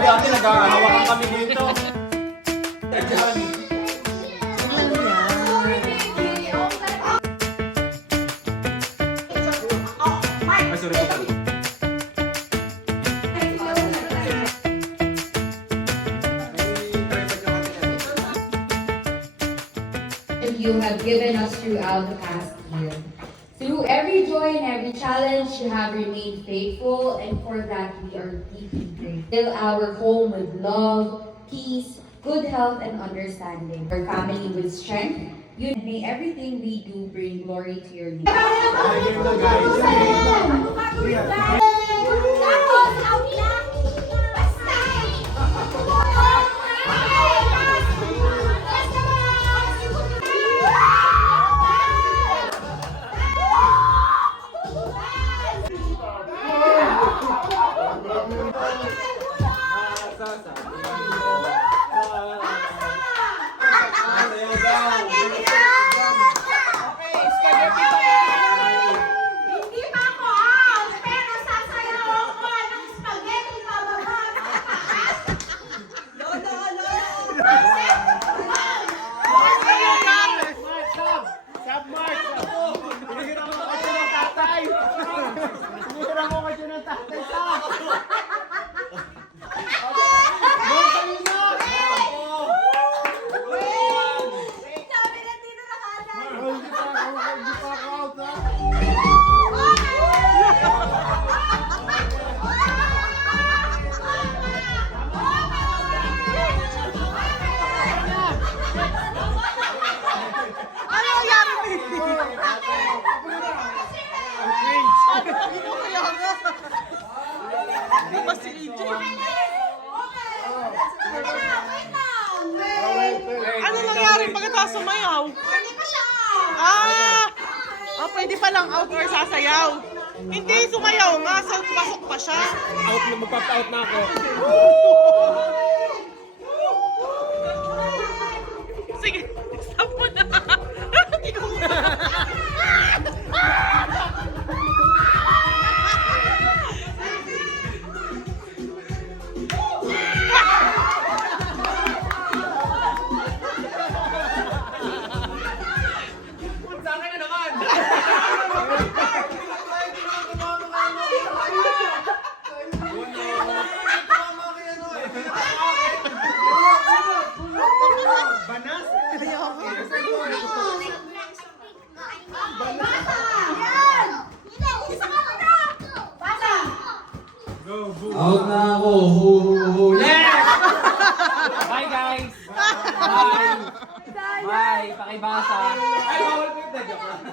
Ay, ate, nagkakahawakan kami dito. Ay, sorry po. You have given us throughout the past year. Through every joy and every challenge, you have remained faithful, and for that we are deeply grateful. Fill our home with love, peace, good health, and understanding. Our family with strength. You may everything we do bring glory to your name. Ano nangyari pagkatapos sumayaw? Pwede pa lang out or sasayaw. Hindi, sumayaw nga. Pasok pa siya. Out na, magpapa-out na ako. Sige, stop mo na. Ikaw na. Out na ako. Yes! Bye, guys! Bye! Bye! Pakibasa! Ay, bawal po yung joke lang.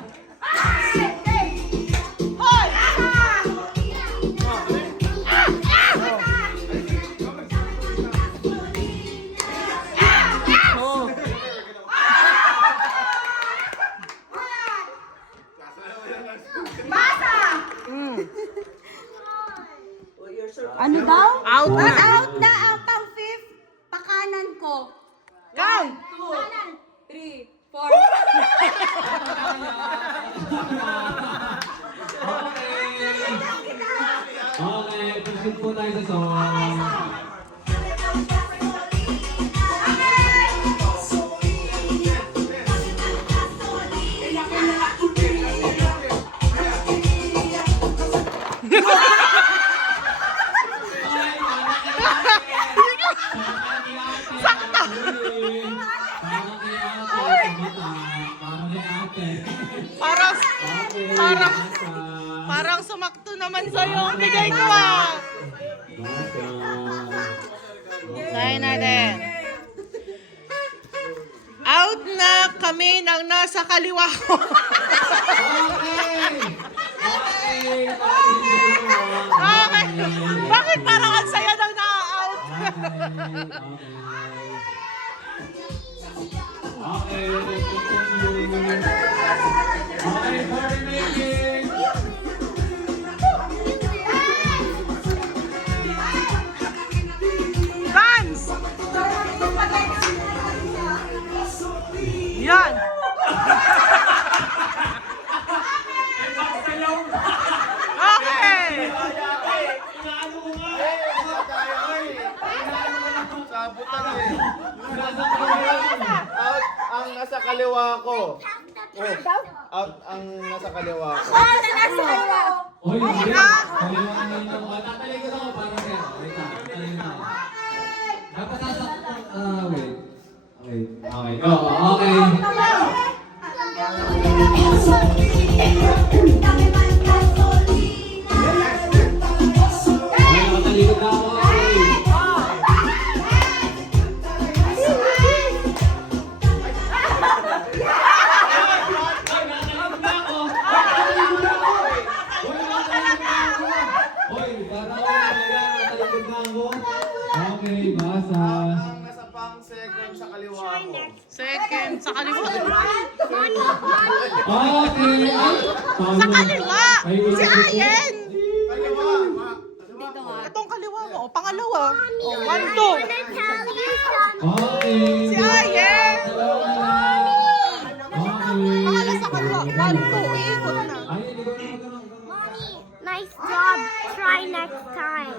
Ano daw? Out na. Out na ang pang-fifth pakanan ko. Count. 3, 4. Okay, proceed po tayo sa song. Parang sumakto naman sa'yo. Bigay ko ah. Tayo natin. Out na kami ng nasa kaliwa ko. Okay. Bakit parang ang saya daw na-out? Okay, let's continue. Okay, for remaining. naabutan eh. Out ang nasa kaliwa ko. Out ang nasa kaliwa ko. Oy, hindi. Kaliwa na yun ako. Tatalikod ako para sa'yo. Wait lang. Tatalikod ako. Dapat nasa... wait. Wait. Okay. Oo, okay. Okay, nakatalikod na ako. Okay. Ay, nakatalikod na ako. Nakatalikod na ako. Hoy, nakatalikod na ako. Hoy, para ako nakatalikod na ako. Okay, basa. Ang nasa pang second sa kaliwa ko. Second, sa kaliwa. Okay. Sa kaliwa! Si Ayen! Kaliwa. Itong kaliwa mo, o, pangalawa. O, 1, 2. Okay. Si Ayen! Okay. Pangala sa kaliwa. 1, 2. Iikot na. Ay, hindi ko na magtanong. Nice job. Try next time.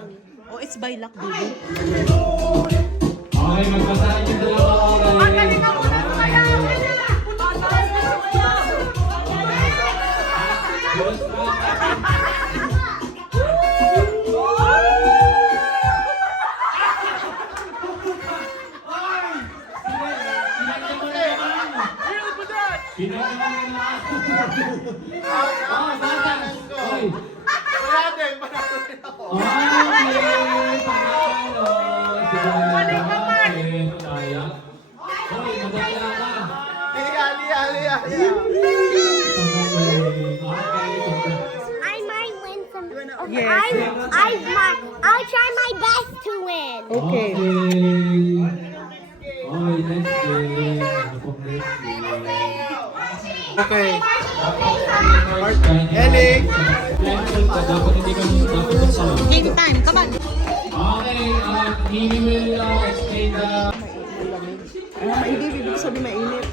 Oh, it's by luck, baby. Okay, magbasahin yung dalawa. Okay. Just I might win some. Okay, Yes. I'll try my best to win. Okay. Okay, next game. Ano pong next game? Okay. Ellie! Dapat hindi ka dapat magsama. Game time, come on. Okay, Mimi will explain the... Hindi, bibig sabi mainit.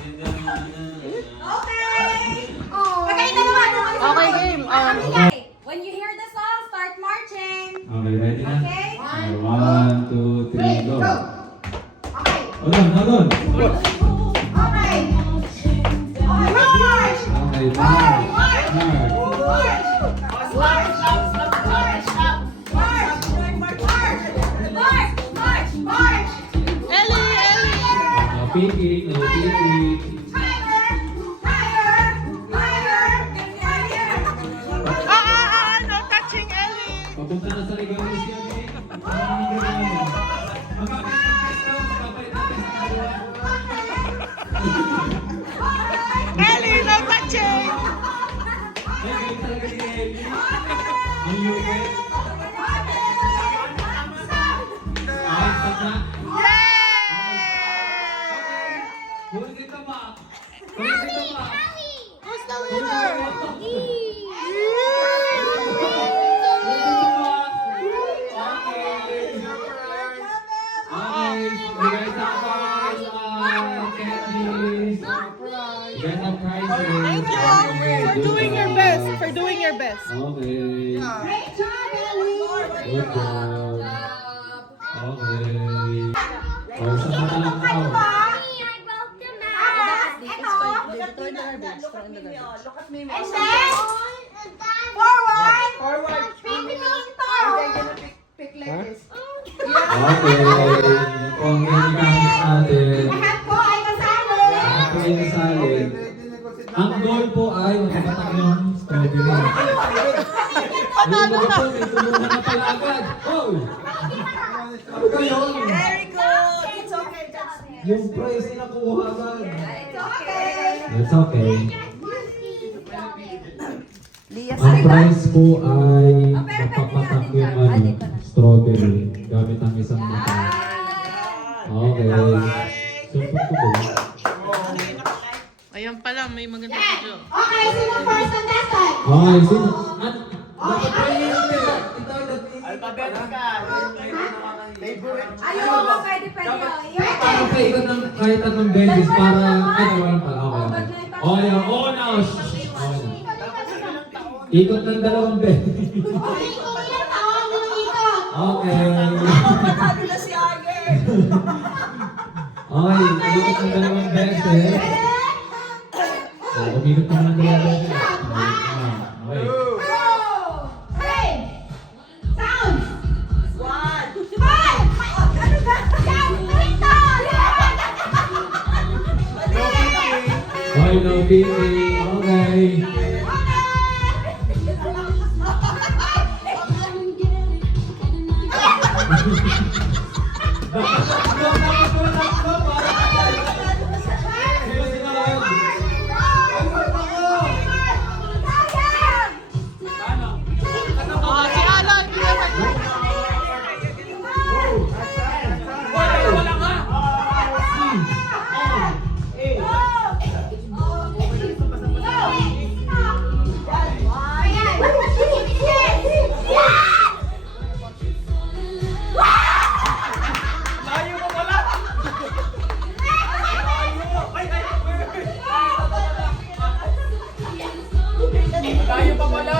Okay, game. When you hear the song, start marching. Okay, ready na? Okay? 1, 2, 3, go! Doon, doon! Okay. March! Okay, march! March! March! Ellie, Ellie. No peeking, no peeking. No touching, Ellie. Papunta na sa Legales yan eh. Ellie, no touching. Ay, ganun talaga ni Ellie. Ang lupit. Ay, stop na. Huwag dito ba? Huwag dito ba? Who's the winner? Thank you for doing your best. For doing your best. Okay. Good job. Okay. Oh, sa mata lang ako. Mommy, I broke the mask. And then, forward. Okay. Kung hinigamit natin, Lahat po ay kasali. ang pinasalin, ang goal po ay makapatak yung strawberry. Panalo na! May tulungan na pala agad. Oh! Ano ba yun? Very good. It's okay. That's Yung prize na nakuha agad. It's okay. It's okay. Ang prize po ay mapapatak yung strawberry gamit ang isang mata. Okay. Sumpot ko ba? Ayan pala, may magandang video. Okay, sino first contestant? Okay, sino? Dapat pa yun. Ayun, pwede. Para paikot ng kahit anong beses para... Ay, walang pala. Okay. Okay, oh, now. Ikot ng dalawang beses. Okay. Ako, matalo na si Ayer. Okay, umikot ng dalawang beses. So, umikot ng dalawang beses. Okay. Okay, no peeking. Okay. Ah, si Alan, hindi naman. Wala nga! Layo pa pala! Layo pa pala!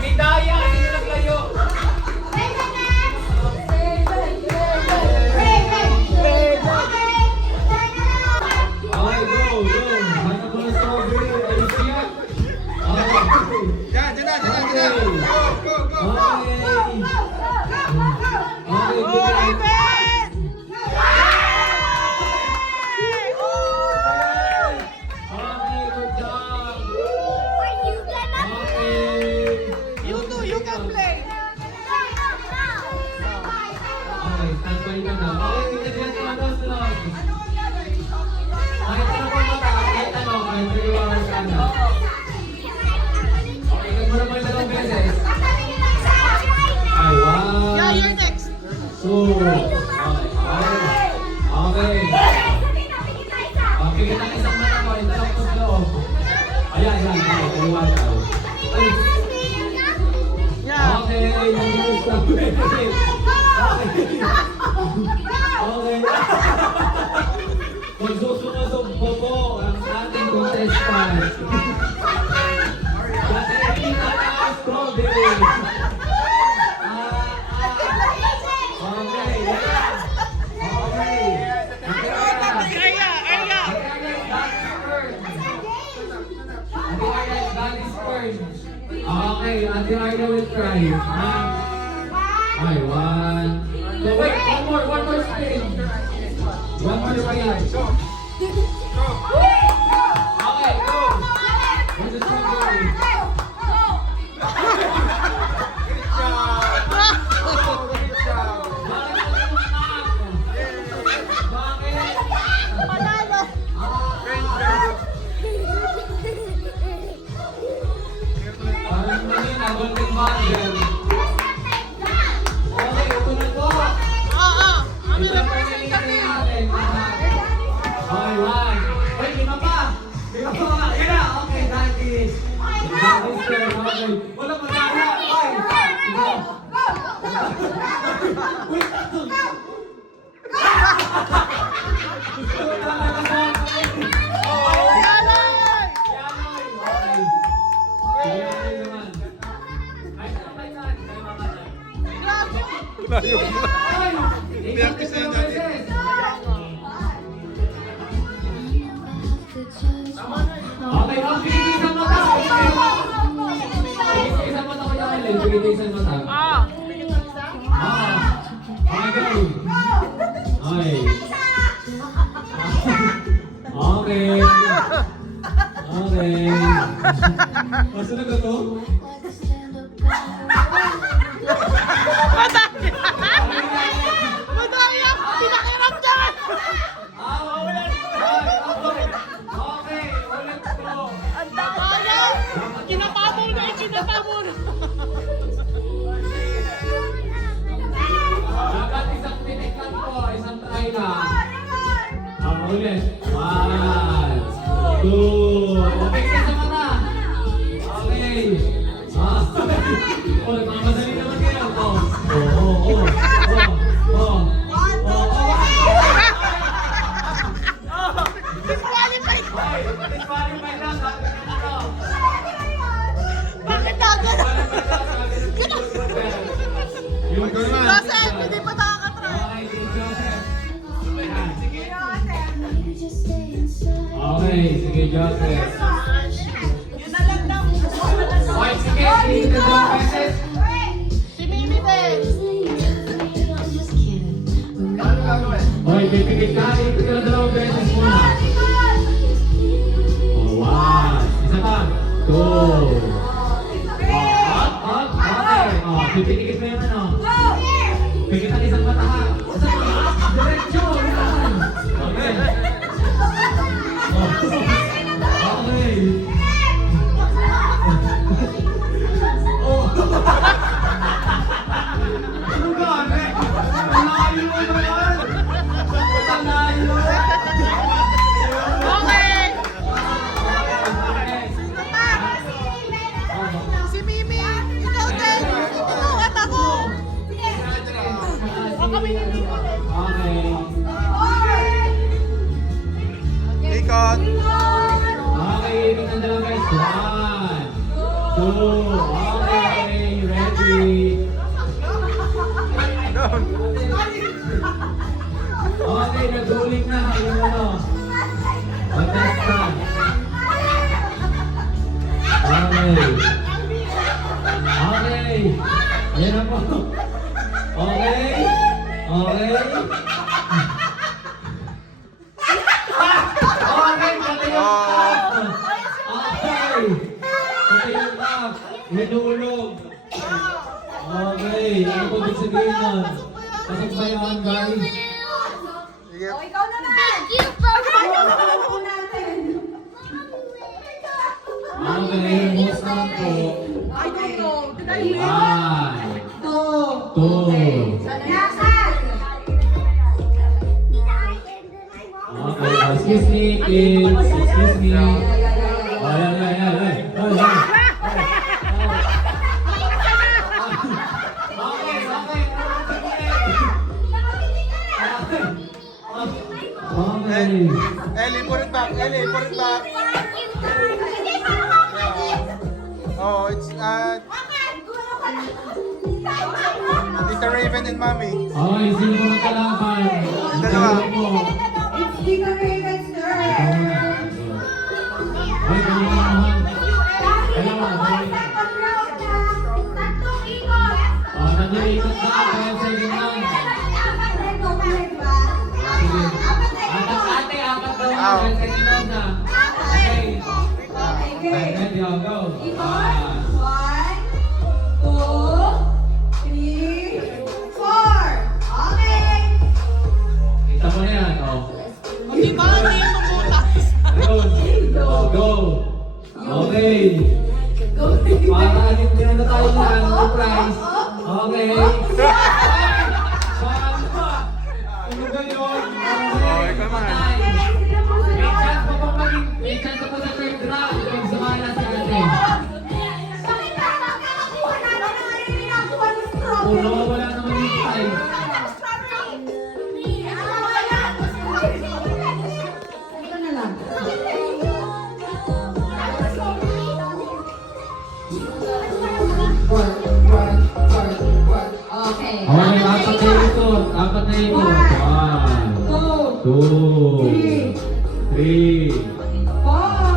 May daya! Hindi na naglayo! Okay, go, go. Hanap mo ng strawberry. Ayos yan. Okay. Yan, dyan na. Okay. Okay, Oh, good. Raven! Okay, good job. Okay. You can play. Okay, stand by ka na. Okay, kita dyan sa ano, sunod. Kahit ano pa mata, kahit ano, kahit 3 hours ka na. Okay, ikat mo na po yung dalawang beses. Ay, Yeah, you're 1, next. 2, okay. Okay. Okay, kita ang isang mata ko, ito lang ito sa loob. Ayan, ayan, okay, turuan ka. Ay, Yeah. okay, yung strawberry. Okay. Magsusunod po ang ating contestant. Kasi kita ang strawberry. Okay. Okay. Arya, Arya. Okay, Ate Arya will try. Okay, 1. So wait, one more spin. One more spin. Okay, go. Where's the strawberry? Panalo. Parang mali na, golden bundle. Okay, ito na po. Ano Ito na po present yung kami? natin. Okay, 1. Wait, lima pa. Lima pa. Yan na. Okay, Daddy. Daddy's turn. Okay. Wala pa na. Okay. Go. Wait. Practice na natin. Okay, ang pinigil sa mata. Pinigil sa mata ko yung alin. Pinigil sa mata. Okay. Okay. Okay. Okay. Masunod na to? Madaya! Pinakiramdaman! Okay, ulit ko. Ang daya! Kinapabol na, kinapabol! Dapat isang tiniklan po, isang try na. Ulit. 1, 2. Okay ka sa mata. Okay. Oh, nagmamadali naman kayo. Disqualified! Disqualify na, sabi ka na to. Bakit agad? Yung Joseph, hindi pa nakakatry. Okay, Joseph. Okay, sige, Joseph. Okay, sige, sige na daw, beses. Si Mimi din. Okay, pipigit ka, ipigit ka na dalawang beses muna. Oh, one. Isa pa. Two. Up, up, okay. Oh, pipigit mo yung ano. Pigit ang isang mata ha. Isa pa. Diretso, yan. Okay. Oh. Okay. Oh. Ano ba, ane? Ang layo mo naman. Ang layo. Okay. Si Mimi. Ikaw din. Ikaw at ako. O kami ni Mimi. Okay. Ikot. Okay, ibig ng dalawa guys. One, two, okay, ready. Okay, naguling na. Yung ano. Contestant. Okay. Okay. Yan na po. Okay. Okay. Okay, pati yung tap. Okay. Pati yung tap. Hinulog. Okay. Ano po ibig sabihin nun? Pasok ba yan, guys? Sige. O, ikaw naman. Thank you for Okay, most naman po. I don't know. Did I win? One, two. Okay, excuse me, kids. Excuse me. Ayan, ayan, ayan. Okay, okay. Okay. Ellie, put it back. Ellie, put it back. Oh, it's Tita Raven and Mommy. Okay, sino mo ang kalaban? Dalawa. Dalawa mo. It's Tita Raven's turn. Ay, kanina naman. Dalawa, okay. Second round na. Tatlong ikot. Oh, nag-iikot na. Kaya sa inyo lang. Apat na ito pa rin ba? Sige. Apat na ito. Ate, apat daw. Ow. Kaya sa inyo lang na. Okay. Okay. Ready, I'll go. Ikot. 1, 2, 3, 4. Okay. Kita mo na yan, oh. Di ba? Hindi yung tumutas. Ayun. Oh, go. Okay. Para anin din na tayo lang. Yung prize. Okay. Saan pa? Ano ba yun? Okay. come on. Patay. May chance pa po sa third round. Kung sumala sa atin. Bakit ka magkakakuha namin ng ano yung pinakuha ng Kung strawberry? nawawala naman yung time. Ito na lang. Okay. Okay, apat na ikot. Apat na ikot. One, two, three, four.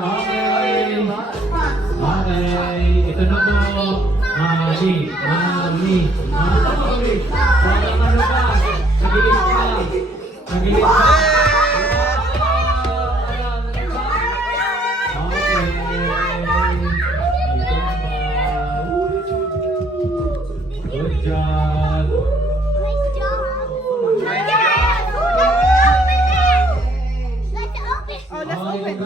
Okay. Okay. Ito na po. Mami. Mami. Mami. Parang ano ba? Nagilis ka. Nagilis ka. Good job. Nice job. Let's open.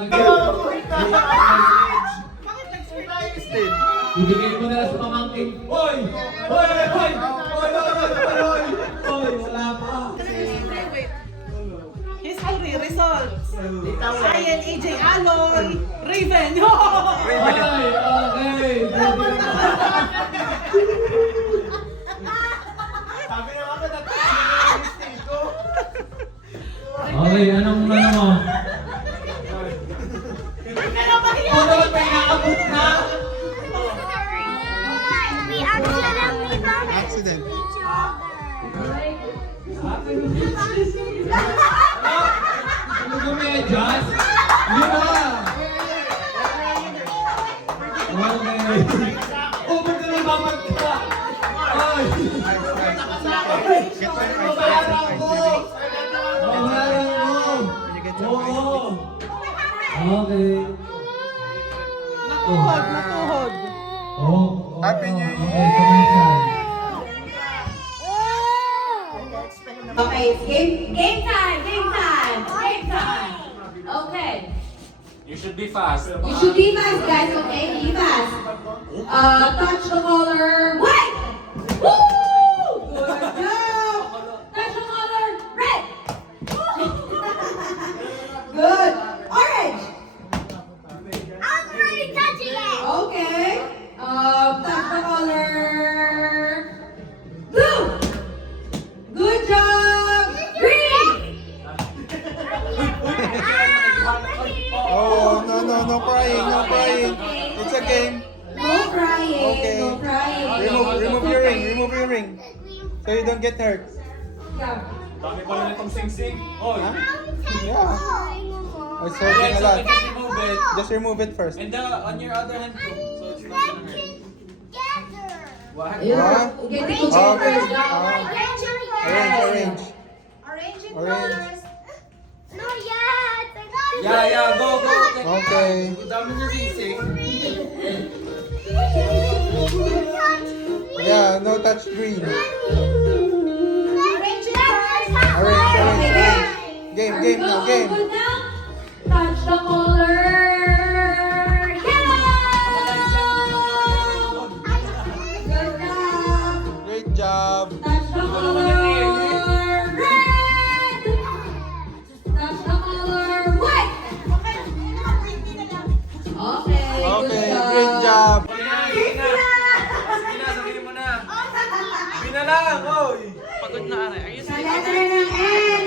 Ibigay mo na sa pamangkin. Hoy! Hoy! Hoy! Hoy! Hoy! Hoy! Wala pa. Wait. History, results. Ryan, AJ Aloy, Raven. Okay! Okay! Sabi na ako na ko. Okay, anong ano mo? Puno ba inaabot na? We accidentally bumped Accident. each other. Ano gumedya? Oo. Okay. Natuhod, natuhod. Oh. Happy New Year! Okay, commercial. Okay, game time, game time, game time. Okay. You should be fast. You should be fast, guys, okay? Be fast. Touch the color white. Woo! Good job. Touch the color red. Good. Orange. I'm already touching it. Okay. Touch the color blue. Good job. Green. Oh, no crying, no crying. It's a game. No crying. Okay. No crying. Remove your ring. So you don't get hurt. Yeah. Dami pala nitong sing-sing. Oh, Yeah. I was hurting a lot. just remove it. Just remove it first. And on your other hand too. So it's not gonna hurt. What? Yeah. Get the controllers now. Arrange. Orange. No, yet. Yeah, go. Okay. Dami niya sing-sing. Yeah, no touch green. Orange. Arrange. Game Are we now, good? game. Good now? Touch the color yellow. Good job. Great job. Touch the color red. Touch the color white. Okay, good Okay, job. great job. Sige na, sabihin mo na. Bina lang, oy. Pagod na are. Are you Sa sleeping? letra ng N.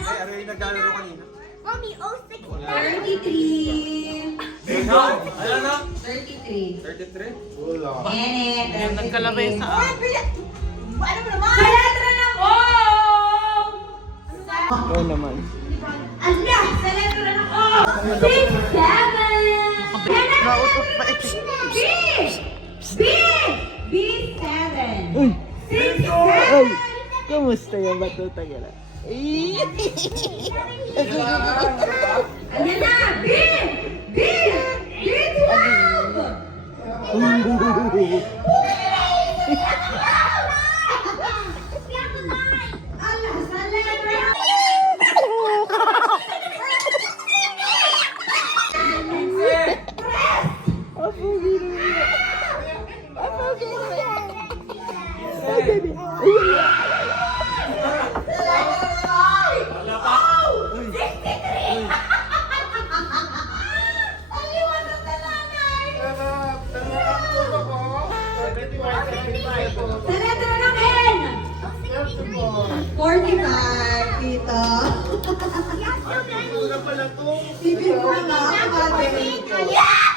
Ano yung naglalaro kanina? Mommy, 06. 33. Ano na? 33. 33? Wala. N. Yung nagkalabay sa Sa letra ng O. Oo naman. Ala, sa letra ng O. 6, 7. Nautot pa ito. B, 7. 6, 7. Kamusta yung batuta ka na? Ayan na, B, 12. Ala, sa letra ng Sa letra ng N. 45, Tito. Sipin ko na nga, kapatid. Yeah!